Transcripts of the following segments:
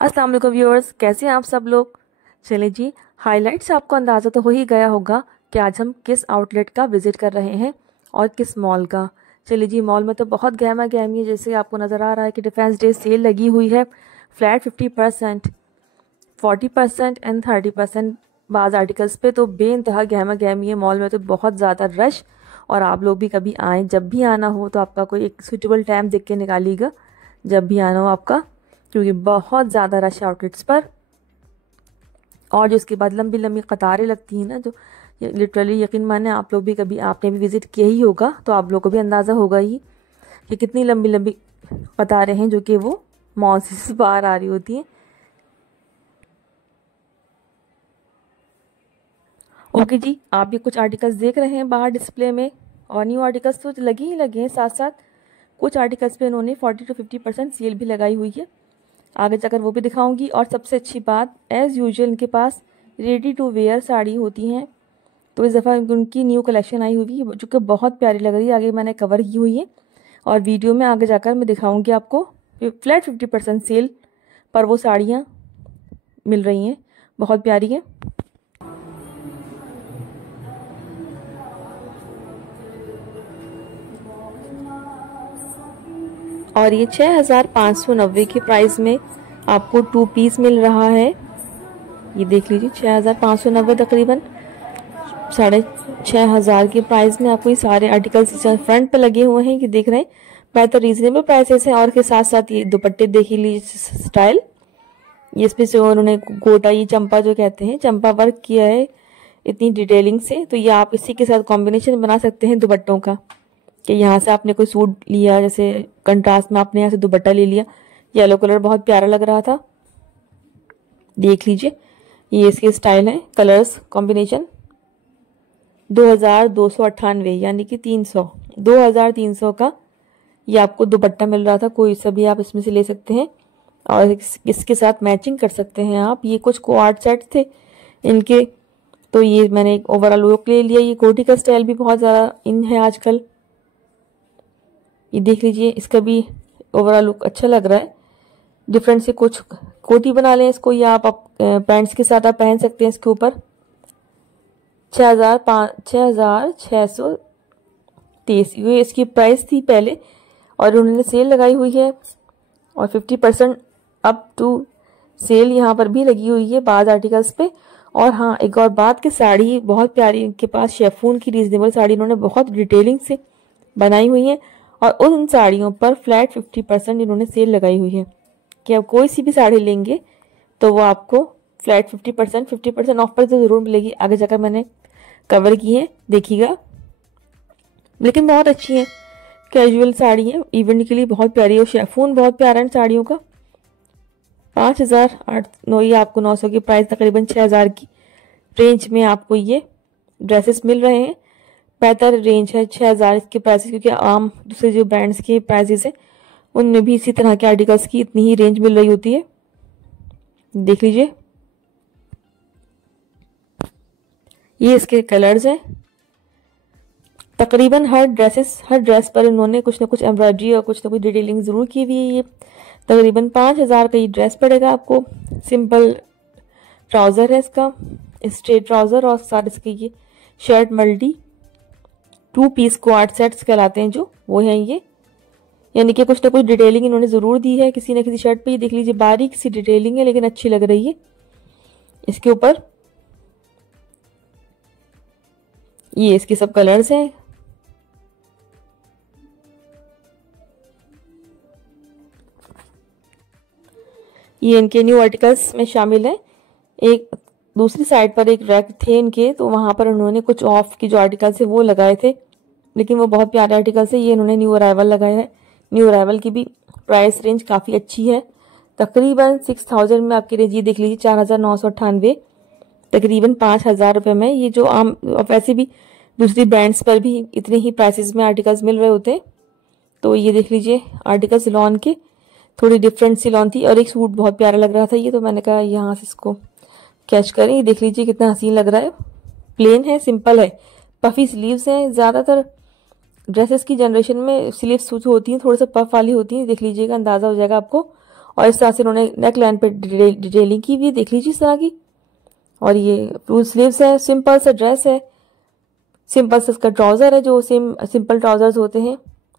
अस्सलाम वालेकुम व्यूअर्स, कैसे हैं आप सब लोग। चलिए जी, हाइलाइट्स आपको अंदाज़ा तो हो ही गया होगा कि आज हम किस आउटलेट का विज़िट कर रहे हैं और किस मॉल का। चलिए जी, मॉल में तो बहुत गहमा गहमी है। जैसे आपको नज़र आ रहा है कि डिफेंस डे सेल लगी हुई है, फ्लैट 50%, 40% एंड 30% बाज़ आर्टिकल्स पे तो बेइंतहा गहमा गहमी है। मॉल में तो बहुत ज़्यादा रश, और आप लोग भी कभी आएँ, जब भी आना हो तो आपका कोई एक सूटेबल टाइम देख के निकालिएगा जब भी आना हो आपका, क्योंकि बहुत ज़्यादा रश है आउटलेट्स पर। और जो उसके बाद लंबी लंबी कतारें लगती हैं ना, जो लिटरली यकीन माने आप लोग भी कभी आपने भी विज़िट किया ही होगा तो आप लोग को भी अंदाज़ा होगा ही कि कितनी लंबी लंबी कतारें हैं जो कि वो मॉल से बाहर आ रही होती हैं। ओके जी, आप भी कुछ आर्टिकल्स देख रहे हैं बाहर डिस्प्ले में, और न्यू आर्टिकल्स तो लगे ही लगे हैं। साथ साथ कुछ आर्टिकल्स पे इन्होंने 40 to 50% सेल भी लगाई हुई है। आगे जाकर वो भी दिखाऊंगी। और सबसे अच्छी बात, एज़ यूजुअल इनके पास रेडी टू वेयर साड़ी होती हैं। तो इस दफ़ा उनकी न्यू कलेक्शन आई हुई है जो कि बहुत प्यारी लग रही है। आगे मैंने कवर की हुई है और वीडियो में आगे जाकर मैं दिखाऊंगी आपको। फ्लैट 50% सेल पर वो साड़ियाँ मिल रही हैं, बहुत प्यारी हैं। और ये 6590 के प्राइस में आपको 2 पीस मिल रहा है। ये देख लीजिए, 6590 तकरीबन 6500 के प्राइस में आपको ये सारे आर्टिकल्स फ्रंट पे लगे हुए हैं। ये देख रहे हैं, बेहतर रीजनेबल प्राइसेस हैं। और के साथ साथ ये दुपट्टे देख लीजिए स्टाइल, ये इस पे से उन्होंने गोटा, ये चंपा जो कहते हैं, चंपा वर्क किया है इतनी डिटेलिंग से। तो ये आप इसी के साथ कॉम्बिनेशन बना सकते हैं दुपट्टों का, कि यहाँ से आपने कोई सूट लिया, जैसे कंट्रास्ट में आपने यहाँ से दुपट्टा ले लिया, येलो कलर बहुत प्यारा लग रहा था। देख लीजिए, ये इसके स्टाइल है, कलर्स कॉम्बिनेशन। 2298 यानी कि 2300 का ये आपको दुपट्टा मिल रहा था। कोई सा भी आप इसमें से ले सकते हैं और इसके साथ मैचिंग कर सकते हैं आप। ये कुछ कोआर्ड सेट थे इनके, तो ये मैंने एक ओवरऑल लुक ले लिया। ये कोटी का स्टाइल भी बहुत ज़्यादा इन है आजकल। ये देख लीजिए, इसका भी ओवरऑल लुक अच्छा लग रहा है। डिफरेंट से कुछ कोटी बना लें इसको, या आप पैंट्स के साथ आप पहन सकते हैं इसके ऊपर। 6630 ये इसकी प्राइस थी पहले, और उन्होंने सेल लगाई हुई है और 50% अप टू सेल यहाँ पर भी लगी हुई है बाज़ आर्टिकल्स पे। और हाँ, एक और बात कि साड़ी बहुत प्यारी इनके पास, शेफून की रीजनेबल साड़ी इन्होंने बहुत डिटेलिंग से बनाई हुई है। और उन साड़ियों पर फ्लैट 50% इन्होंने सेल लगाई हुई है कि आप कोई सी भी साड़ी लेंगे तो वो आपको फ्लैट 50% ऑफ पर तो ज़रूर मिलेगी। आगे जाकर मैंने कवर की है, देखिएगा। लेकिन बहुत अच्छी है, कैजुअल साड़ी है, इवेंट के लिए बहुत प्यारी है। और शेफून बहुत प्यारा है साड़ियों का। 5809, ये आपको 900 की प्राइस, तकरीबन 6000 की रेंज में आपको ये ड्रेसेस मिल रहे हैं। बेहतर रेंज है 6000 इसके प्राइसेस, क्योंकि आम दूसरे जो ब्रांड्स के प्राइसेस हैं उनमें भी इसी तरह के आर्टिकल्स की इतनी ही रेंज मिल रही होती है। देख लीजिए, ये इसके कलर्स हैं। तकरीबन हर ड्रेस पर इन्होंने कुछ ना कुछ एम्ब्रॉयडरी और कुछ ना कुछ डिटेलिंग ज़रूर की हुई है। ये तकरीबन 5000 का ये ड्रेस पड़ेगा आपको। सिंपल ट्राउज़र है इसका, स्ट्रेट ट्राउज़र, और साथ इसके ये shirt multi 2 piece quad sets कहलाते हैं जो, वो हैं ये। यानी कि कुछ ना कुछ डिटेलिंग इन्होंने ज़रूर दी है किसी न किसी शर्ट पे। ये देख लीजिए, बारीक सी डिटेलिंग है लेकिन अच्छी लग रही है इसके ऊपर। ये इसके सब कलर्स हैं। ये इनके न्यू आर्टिकल्स में शामिल है। एक दूसरी साइड पर एक रैक थे इनके, तो वहां पर उन्होंने कुछ ऑफ की जो आर्टिकल्स है वो लगाए थे, लेकिन वो बहुत प्यारे आर्टिकल्स है। ये इन्होंने न्यू अराइवल लगाया है। न्यू अराइवल की भी प्राइस रेंज काफ़ी अच्छी है, तकरीबन 6000 में आपकी रेंज। ये देख लीजिए, 4998, तकरीबन 5000 रुपये में। ये जो आम वैसे भी दूसरी ब्रांड्स पर भी इतने ही प्राइसेस में आर्टिकल्स मिल रहे होते हैं। तो ये देख लीजिए, आर्टिकल सिलॉन के थोड़ी डिफरेंट सिलॉन थी, और एक सूट बहुत प्यारा लग रहा था ये, तो मैंने कहा यहाँ से इसको कैच करें। ये देख लीजिए कितना हसीन लग रहा है। प्लेन है, सिंपल है, पफी स्लीव्स हैं। ज़्यादातर ड्रेसेस की जनरेशन में स्लीव्स होती हैं थोड़ी सा पफ वाली होती हैं, देख लीजिएगा, अंदाज़ा हो जाएगा आपको। और इस तरह से इन्होंने नेक लाइन पे डिटेलिंग की हुई, देख लीजिए इस तरह की। और ये फुल स्लीव्स है, सिंपल सा ड्रेस है, सिंपल सा इसका ट्राउजर है जो सिंपल ट्राउजर्स होते हैं,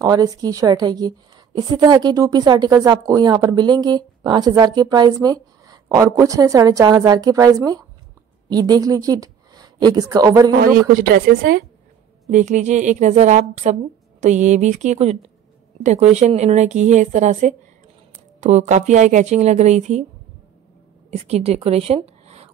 और इसकी शर्ट है ये। इसी तरह के 2 पीस आर्टिकल्स आपको यहाँ पर मिलेंगे 5,000 के प्राइस में, और कुछ है 4,500 के प्राइस में। ये देख लीजिए एक इसका ओवरव्यू। और ये कुछ ड्रेसेस हैं, देख लीजिए एक नज़र आप सब। तो ये भी इसकी कुछ डेकोरेशन इन्होंने की है इस तरह से, तो काफ़ी आई कैचिंग लग रही थी इसकी डेकोरेशन।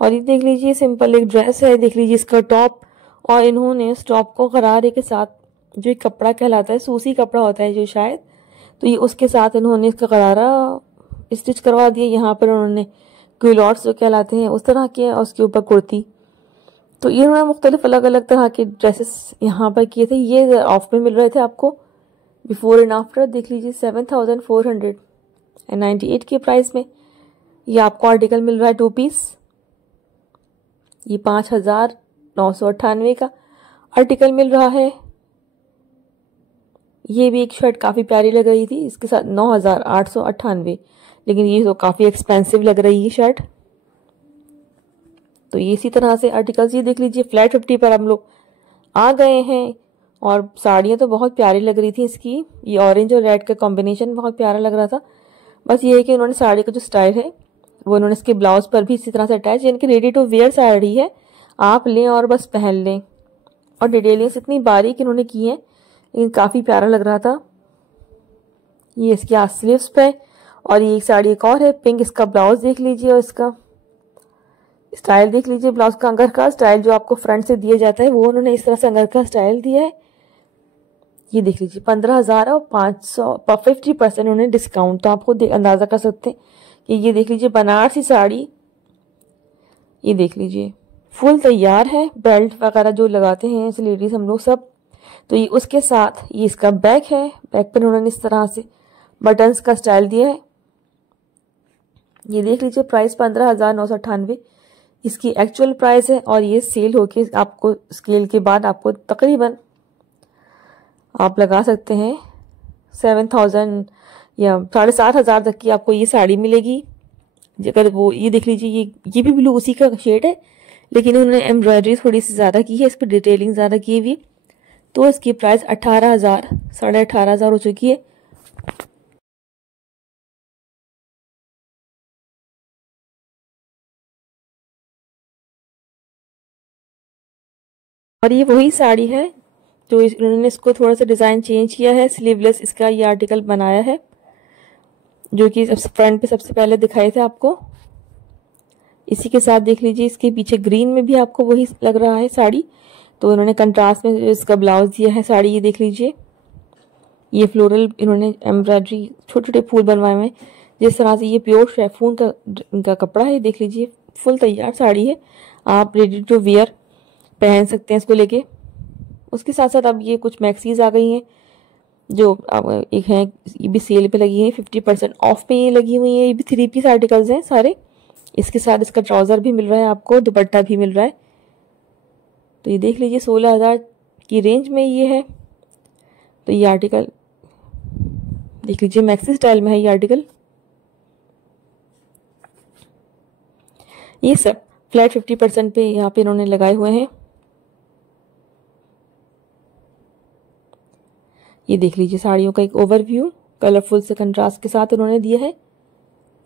और ये देख लीजिए सिंपल एक ड्रेस है, देख लीजिए इसका टॉप, और इन्होंने इस टॉप को गरारे के साथ, जो एक कपड़ा कहलाता है, सूसी कपड़ा होता है जो शायद, तो ये उसके साथ इन्होंने इसका गरारा स्टिच करवा दिया। यहाँ पर उन्होंने क्यूलॉट्स जो कहलाते हैं उस तरह के, और उसके ऊपर कुर्ती। तो ये उन्होंने मुख्तलिफ अलग अलग तरह के ड्रेसेस यहाँ पर किए थे। ये ऑफ में मिल रहे थे आपको, बिफोर एंड आफ्टर देख लीजिए 7,498 के प्राइस में ये आपको आर्टिकल मिल रहा है 2 पीस। ये 5,998 का आर्टिकल मिल रहा है। ये भी एक शर्ट काफ़ी प्यारी लग रही थी, इसके साथ 9,898, लेकिन ये तो काफ़ी एक्सपेंसिव लग रही है शर्ट। तो ये इसी तरह से आर्टिकल्स, ये देख लीजिए फ्लैट 50 पर हम लोग आ गए हैं। और साड़ियाँ तो बहुत प्यारी लग रही थी इसकी, ये ऑरेंज और रेड का कॉम्बिनेशन बहुत प्यारा लग रहा था। बस ये है कि उन्होंने साड़ी का जो स्टाइल है वो उन्होंने इसके ब्लाउज पर भी इसी तरह से अटैच, यानी कि रेडी टू वेयर साड़ी है, आप लें और बस पहन लें। और डिटेलिंग्स इतनी बारीक इन्होंने की हैं, लेकिन काफ़ी प्यारा लग रहा था। ये इसके आज स्लीव्स पे, और ये एक साड़ी एक और है पिंक, इसका ब्लाउज देख लीजिए, और इसका स्टाइल देख लीजिए। ब्लाउज का अंगर का स्टाइल जो आपको फ्रंट से दिया जाता है, वो उन्होंने इस तरह से अंगर का स्टाइल दिया है। ये देख लीजिए 15,000 और 500 पर 50% उन्होंने डिस्काउंट, तो आपको अंदाज़ा कर सकते हैं कि ये देख लीजिए बनारसी साड़ी, ये देख लीजिए फुल तैयार है, बेल्ट वगैरह जो लगाते हैं इस लेडीज हम लोग सब। तो ये उसके साथ ये इसका बैक है, बैक पर उन्होंने इस तरह से बटन्स का स्टाइल दिया है। ये देख लीजिए प्राइस 15,998 इसकी एक्चुअल प्राइस है, और ये सेल होके आपको स्केल के बाद आपको तकरीबन आप लगा सकते हैं 7,000 या 7,500 तक की आपको ये साड़ी मिलेगी। अगर वो ये देख लीजिए ये भी ब्लू उसी का शेड है, लेकिन उन्होंने एम्ब्रॉयडरी थोड़ी सी ज़्यादा की है, इस पर डिटेलिंग ज़्यादा की हुई, तो इसकी प्राइस 18,000 18,500 हो चुकी है। और ये वही साड़ी है जो इन्होंने इसको थोड़ा सा डिज़ाइन चेंज किया है, स्लीवलेस इसका ये आर्टिकल बनाया है, जो कि फ्रंट पे सबसे पहले दिखाए थे आपको। इसी के साथ देख लीजिए इसके पीछे ग्रीन में भी आपको वही लग रहा है साड़ी, तो इन्होंने कंट्रास्ट में इसका ब्लाउज दिया है साड़ी। ये देख लीजिए ये फ्लोरल इन्होंने एम्ब्रॉयडरी छोटे छोटे फूल बनवाए हुए, जिस तरह से ये प्योर शेफून का इनका कपड़ा है। देख लीजिए फुल तैयार साड़ी है, आप रेडी टू वेयर पहन सकते हैं इसको लेके। उसके साथ साथ अब ये कुछ मैक्सीज आ गई हैं, जो अब एक है ये भी सेल पे लगी है, 50% ऑफ पे ये लगी हुई है। ये भी 3 पीस आर्टिकल्स हैं सारे। इसके साथ इसका ट्राउज़र भी मिल रहा है आपको, दुपट्टा भी मिल रहा है। तो ये देख लीजिए 16,000 की रेंज में ये है। तो ये आर्टिकल देख लीजिए मैक्सी स्टाइल में है ये आर्टिकल। ये सब फ्लैट 50% पे यहाँ पे इन्होंने लगाए हुए हैं। ये देख लीजिए साड़ियों का एक ओवरव्यू कलरफुल से कंट्रास्ट के साथ उन्होंने दिया है।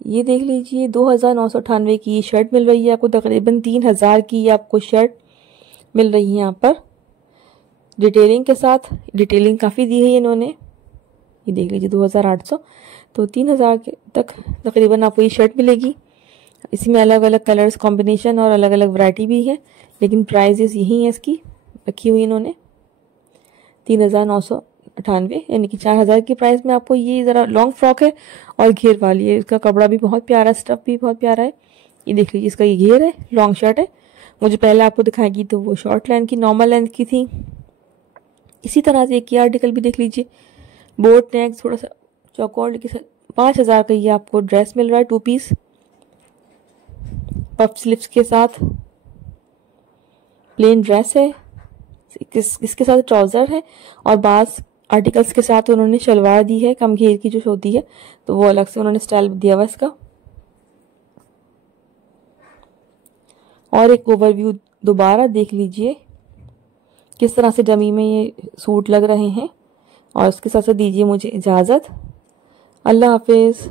ये देख लीजिए 2,998 की शर्ट मिल रही है आपको, तकरीबन 3,000 की आपको शर्ट मिल रही है यहाँ पर डिटेलिंग के साथ। डिटेलिंग काफ़ी दी है इन्होंने। ये देख लीजिए 2,800, तो 3,000 तक तकरीबन आपको ये शर्ट मिलेगी। इसी में अलग अलग कलर्स कॉम्बिनेशन और अलग अलग वैरायटी भी है, लेकिन प्राइजेस यही है इसकी रखी हुई इन्होंने 3,998, यानी कि 4,000 की प्राइस में आपको ये ज़रा लॉन्ग फ्रॉक है और घेर वाली है। इसका कपड़ा भी बहुत प्यारा, स्टफ भी बहुत प्यारा है। ये देख लीजिए इसका ये घेर है, लॉन्ग शर्ट है। मुझे पहले आपको दिखाएगी तो वो शॉर्ट लेंथ की, नॉर्मल लेंथ की थी। इसी तरह से एक ये आर्टिकल भी देख लीजिए, बोट नेक थोड़ा सा चौकोर के साथ 5,000 का ये आपको ड्रेस मिल रहा है, 2 पीस पफ स्लीव्स के साथ प्लेन ड्रेस है। इसके साथ ट्राउज़र है और बास आर्टिकल्स के साथ उन्होंने शलवार दी है, कम घेर की जो होती है, तो वो अलग से उन्होंने स्टाइल दिया हुआ इसका। और एक ओवरव्यू दोबारा देख लीजिए किस तरह से डमी में ये सूट लग रहे हैं। और उसके साथ साथ दीजिए मुझे इजाज़त। अल्लाह हाफिज़।